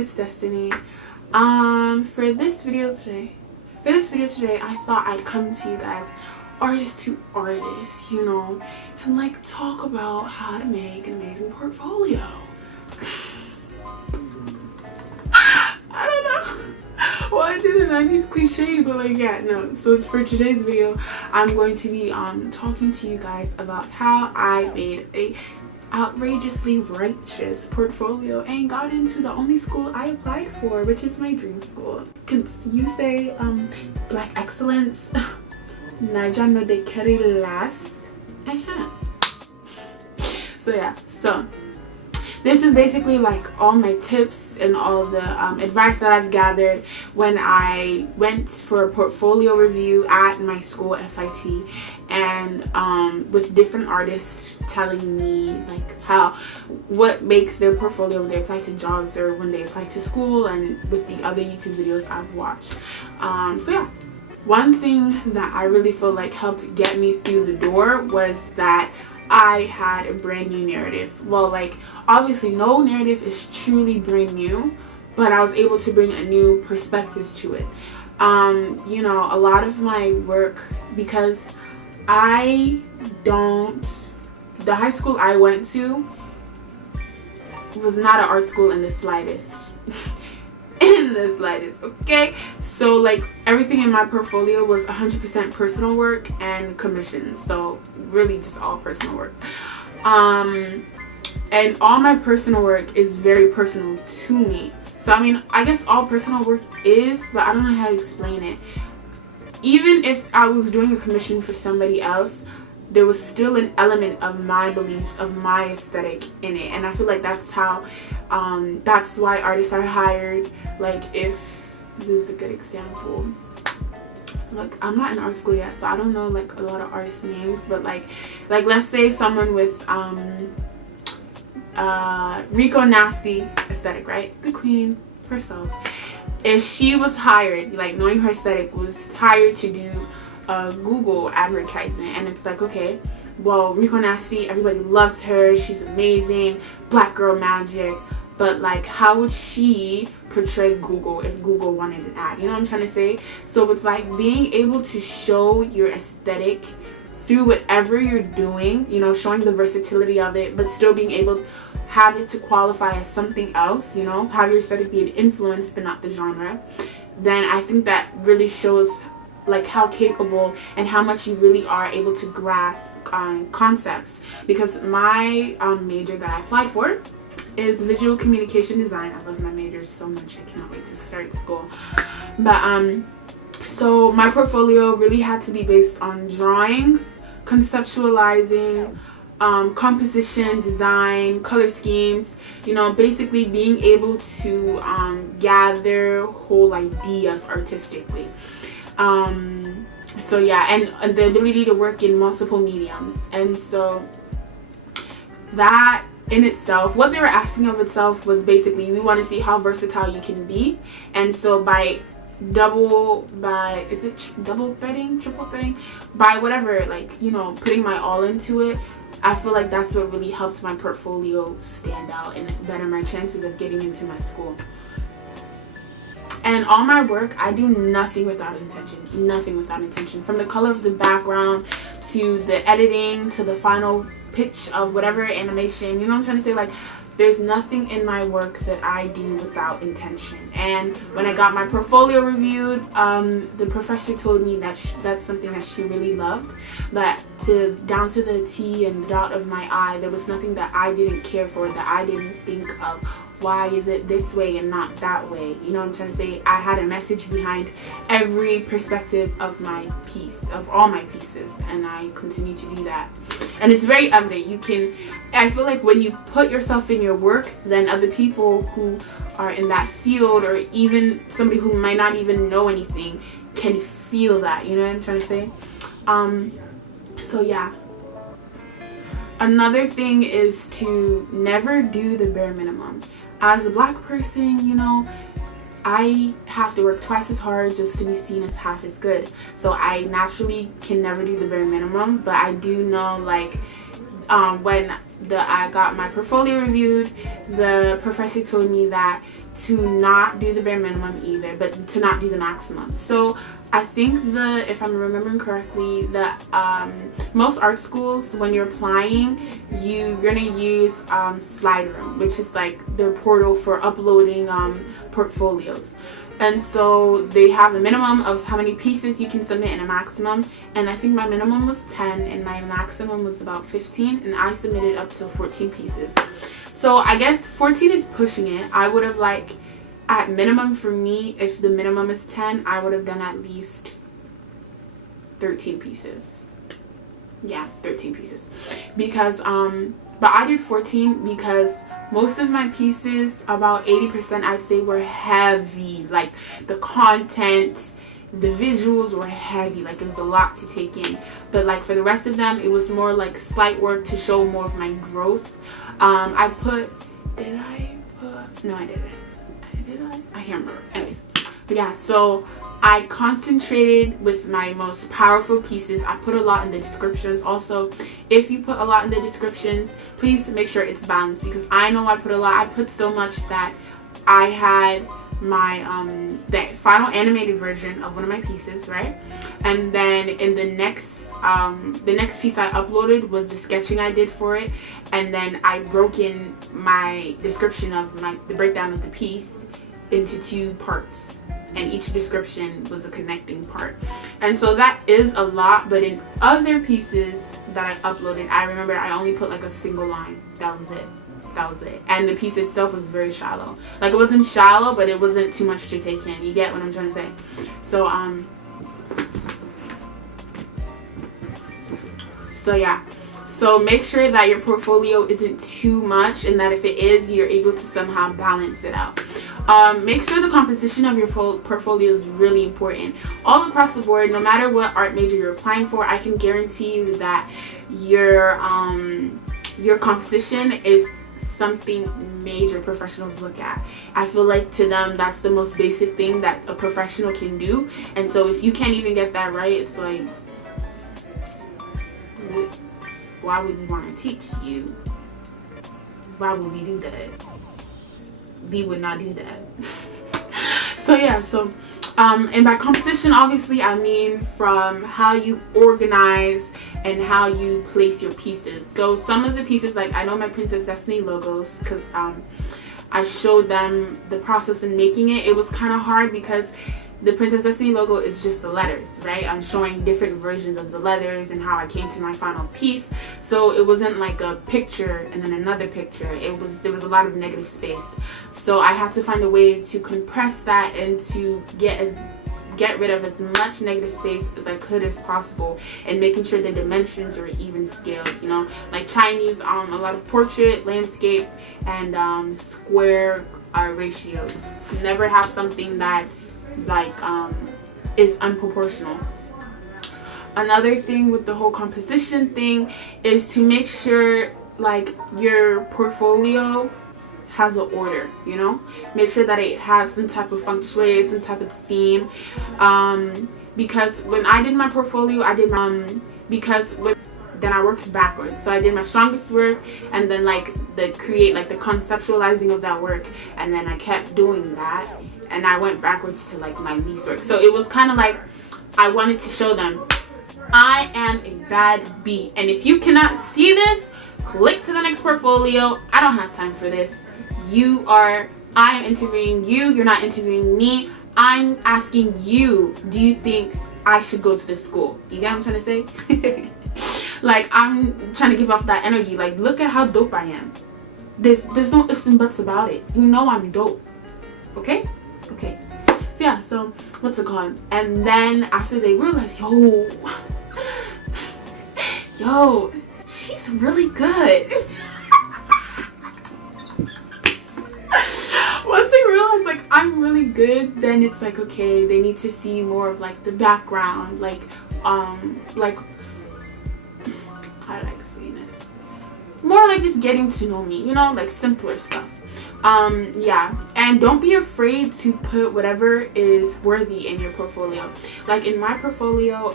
it's Destiny. For this video today, I thought I'd come to you guys, artist to artist, you know, and like talk about how to make an amazing portfolio. I don't know. Well, I did a 90s cliche, but like, yeah, no. So for today's video, I'm going to be talking to you guys about how I made a outrageously righteous portfolio and got into the only school I applied for, which is my dream school. Can you say Black excellence? Naija no de carry last. So yeah, so this is basically like all my tips and all the advice that I've gathered when I went for a portfolio review at my school, FIT, and with different artists telling me like what makes their portfolio when they apply to jobs or when they apply to school, and with the other YouTube videos I've watched. So yeah, one thing that I really feel like helped get me through the door was that I had a brand new narrative. Well, like, obviously no narrative is truly brand new, but I was able to bring a new perspective to it. You know, a lot of my work, because the high school I went to was not an art school in the slightest. In the slightest, okay? So like everything in my portfolio was 100% personal work and commissions, so really just all personal work. And all my personal work is very personal to me. So I mean, I guess all personal work is, but I don't know how to explain it. Even if I was doing a commission for somebody else, there was still an element of my beliefs, of my aesthetic in it, and I feel like that's how that's why artists are hired. Like, if this is a good example, like, I'm not in art school yet, so I don't know like a lot of artist names, but like let's say someone with Rico Nasty aesthetic, right? The queen herself. If she was hired, like knowing her aesthetic, was hired to do a Google advertisement, and it's like, okay, well, Rico Nasty, everybody loves her, she's amazing, black girl magic, but like, how would she portray Google if Google wanted an ad? You know what I'm trying to say? So it's like being able to show your aesthetic through whatever you're doing, you know, showing the versatility of it, but still being able to have it to qualify as something else, you know, have your aesthetic be an influence but not the genre. Then I think that really shows like how capable and how much you really are able to grasp concepts. Because my major that I applied for is visual communication design. I love my major so much, I cannot wait to start school. But so my portfolio really had to be based on drawings, conceptualizing, composition, design, color schemes, you know, basically being able to gather whole ideas artistically. So yeah, and the ability to work in multiple mediums. And so that in itself, what they were asking of itself was basically, we want to see how versatile you can be. And so by triple threading, by whatever, like, you know, putting my all into it, I feel like that's what really helped my portfolio stand out and better my chances of getting into my school. And all my work, I do nothing without intention. Nothing without intention. From the color of the background to the editing to the final pitch of whatever animation. You know what I'm trying to say? Like, there's nothing in my work that I do without intention. And when I got my portfolio reviewed, the professor told me that that's something that she really loved. That down to the T and dot of my I, there was nothing that I didn't care for, that I didn't think of. Why is it this way and not that way? You know what I'm trying to say? I had a message behind every perspective of my piece, of all my pieces, and I continue to do that. And it's very evident. I feel like when you put yourself in your work, then other people who are in that field, or even somebody who might not even know anything, can feel that. You know what I'm trying to say? So yeah. Another thing is to never do the bare minimum. As a black person, you know, I have to work twice as hard just to be seen as half as good. So I naturally can never do the bare minimum, but I do know, like, when I got my portfolio reviewed, the professor told me that to not do the bare minimum either, but to not do the maximum. So I think if I'm remembering correctly, most art schools, when you're applying, you're gonna use Slider, which is like their portal for uploading portfolios. And so they have a minimum of how many pieces you can submit and a maximum. And I think my minimum was 10 and my maximum was about 15. And I submitted up to 14 pieces. So I guess 14 is pushing it. I would have at minimum for me, if the minimum is 10, I would have done at least 13 pieces. Yeah, 13 pieces. Because, but I did 14 because most of my pieces, about 80% I'd say, were heavy. Like the content, the visuals were heavy. Like it was a lot to take in. But like for the rest of them, it was more like slight work to show more of my growth. No, I didn't. I can't remember. Anyways, but yeah, so I concentrated with my most powerful pieces. I put a lot in the descriptions. Also, if you put a lot in the descriptions, please make sure it's balanced, because I know I put a lot. I put so much that I had my the final animated version of one of my pieces, right? And then in the next piece I uploaded was the sketching I did for it, and then I broke in my description of the breakdown of the piece into 2 parts, and each description was a connecting part. And so that is a lot, but in other pieces that I uploaded, I remember I only put like a single line. That was it. And the piece itself was very shallow. Like it wasn't shallow, but it wasn't too much to take in. You get what I'm trying to say? So yeah, so make sure that your portfolio isn't too much, and that if it is, you're able to somehow balance it out. Make sure the composition of your portfolio is really important. All across the board, no matter what art major you're applying for, I can guarantee you that your composition is something major professionals look at. I feel like to them that's the most basic thing that a professional can do. And so if you can't even get that right, it's like, why would we want to teach you? Why would we do that? We would not do that. So yeah, and by composition, obviously I mean from how you organize and how you place your pieces. So some of the pieces, like I know my Princess Destiny logos, because I showed them the process in making it. It was kind of hard because the Princess Destiny logo is just the letters, right? I'm showing different versions of the letters and how I came to my final piece. So it wasn't like a picture and then another picture. There was a lot of negative space. So I had to find a way to compress that and to get rid of as much negative space as I could as possible, and making sure the dimensions are even scaled, you know, like try and use a lot of portrait, landscape, and square ratios. Never have something that is unproportional. Another thing with the whole composition thing is to make sure like your portfolio has an order, you know. Make sure that it has some type of feng shui, some type of theme, because when I did my portfolio, then I worked backwards. So I did my strongest work, and then like the conceptualizing of that work, and then I kept doing that, and I went backwards to like my least work. So it was kind of like I wanted to show them I am a bad bee, and if you cannot see this, click to the next portfolio. I don't have time for this. I am interviewing you, you're not interviewing me. I'm asking you, do you think I should go to this school? You get what I'm trying to say? Like, I'm trying to give off that energy. Like, look at how dope I am. There's no ifs and buts about it. You know I'm dope. Okay? Okay. So yeah, so what's it called? And then after they realized, yo, she's really good. Once they realize like I'm really good, then it's like, okay, they need to see more of like the background, like how do I explain it? More like just getting to know me, you know, like simpler stuff. Yeah, and don't be afraid to put whatever is worthy in your portfolio. Like in my portfolio,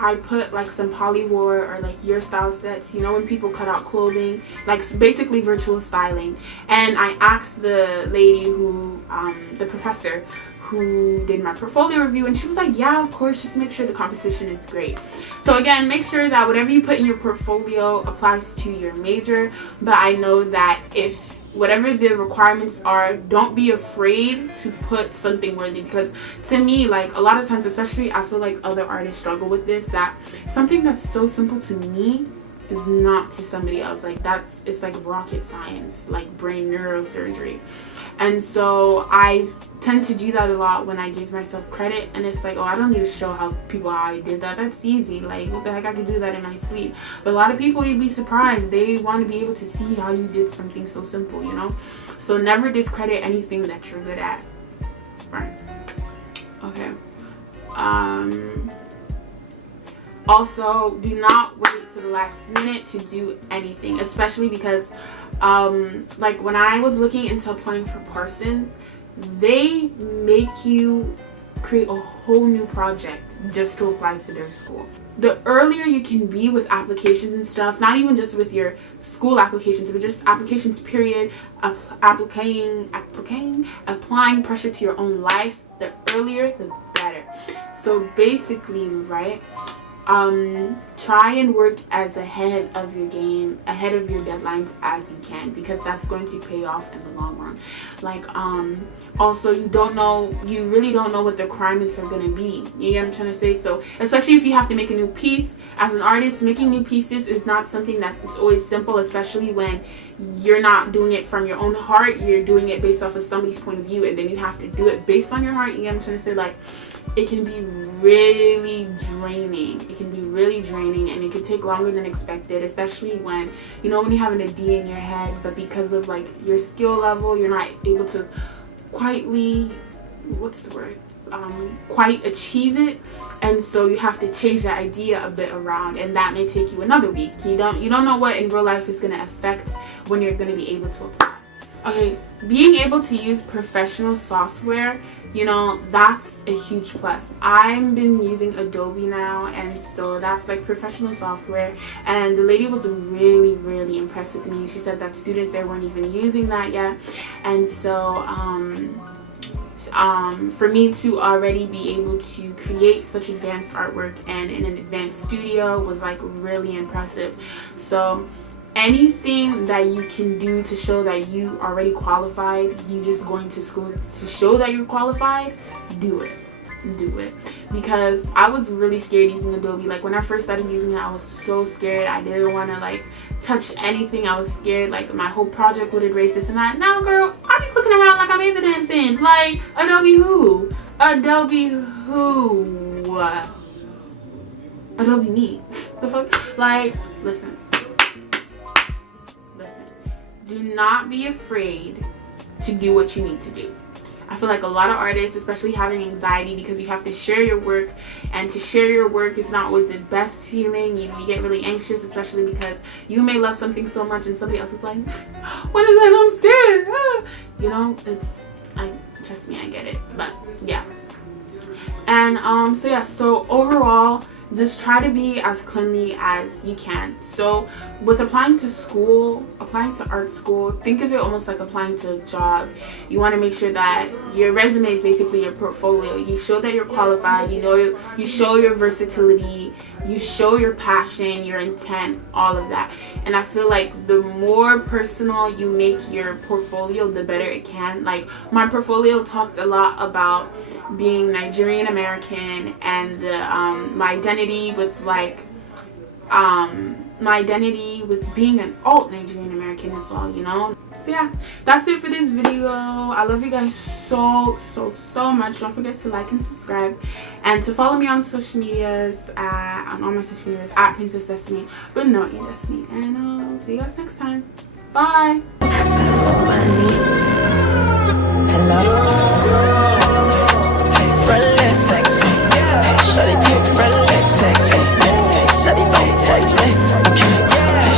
I put like some polyvore or like your style sets, you know, when people cut out clothing, like basically virtual styling. And I asked the lady who, the professor who did my portfolio review, and she was like, yeah, of course, just make sure the composition is great. So again, make sure that whatever you put in your portfolio applies to your major. But I know that if whatever the requirements are, don't be afraid to put something worthy, because to me, like a lot of times, especially I feel like other artists struggle with this, that something that's so simple to me is not to somebody else. Like it's like rocket science, like brain neurosurgery. And so I tend to do that a lot when I give myself credit, and it's like, oh, I don't need to show people how I did that. That's easy. Like, what the heck, I could do that in my sleep. But a lot of people, you'd be surprised. They want to be able to see how you did something so simple, you know? So never discredit anything that you're good at. Right. Okay. Also, do not wait to the last minute to do anything, especially because like when I was looking into applying for Parsons, they make you create a whole new project just to apply to their school. The earlier you can be with applications and stuff, not even just with your school applications, but just applications period, applying pressure to your own life, the earlier the better. So basically, right, try and work as ahead of your game, ahead of your deadlines as you can, because that's going to pay off in the long run. Like also, you really don't know what the requirements are going to be. You know what I'm trying to say? So especially if you have to make a new piece as an artist, making new pieces is not something that's always simple, especially when you're not doing it from your own heart. You're doing it based off of somebody's point of view, and then you have to do it based on your heart. You know what I'm trying to say? Like, it can be really draining. It can be really draining, and it can take longer than expected, especially when, you know, when you have an idea in your head, but because of like your skill level, you're not able to quite achieve it, and so you have to change that idea a bit around, and that may take you another week. You don't know what in real life is going to affect when you're going to be able to apply. Okay, being able to use professional software, you know, that's a huge plus. I've been using Adobe now, and so that's like professional software, and the lady was really impressed with me. She said that students there weren't even using that yet, and so for me to already be able to create such advanced artwork and in an advanced studio was like really impressive. So anything that you can do to show that you already qualified, you just going to school to show that you're qualified, do it. Because I was really scared using Adobe. Like when I first started using it, I was so scared. I didn't want to like touch anything. I was scared like my whole project would erase this and that. Now girl, I be clicking around like I made the damn thing. Like Adobe who? Adobe me. The fuck? Like, listen. Do not be afraid to do what you need to do. I feel like a lot of artists, especially having anxiety because you have to share your work, and to share your work is not always the best feeling. You know, you get really anxious, especially because you may love something so much and somebody else is like, what is that? I'm scared. You know, trust me, I get it. But yeah. And so overall, just try to be as cleanly as you can. So with applying to art school, think of it almost like applying to a job. You want to make sure that your resume is basically your portfolio. You show that you're qualified, you show your versatility, you show your passion, your intent, all of that. And I feel like the more personal you make your portfolio, the better it can. Like my portfolio talked a lot about being Nigerian American and my identity with being an alt Nigerian American as well, you know. So yeah, that's it for this video. I love you guys so much. Don't forget to like and subscribe, and to follow me on social medias, on all my social medias at Princess Destiny, but no Destiny. And I'll see you guys next time. Bye. Hello.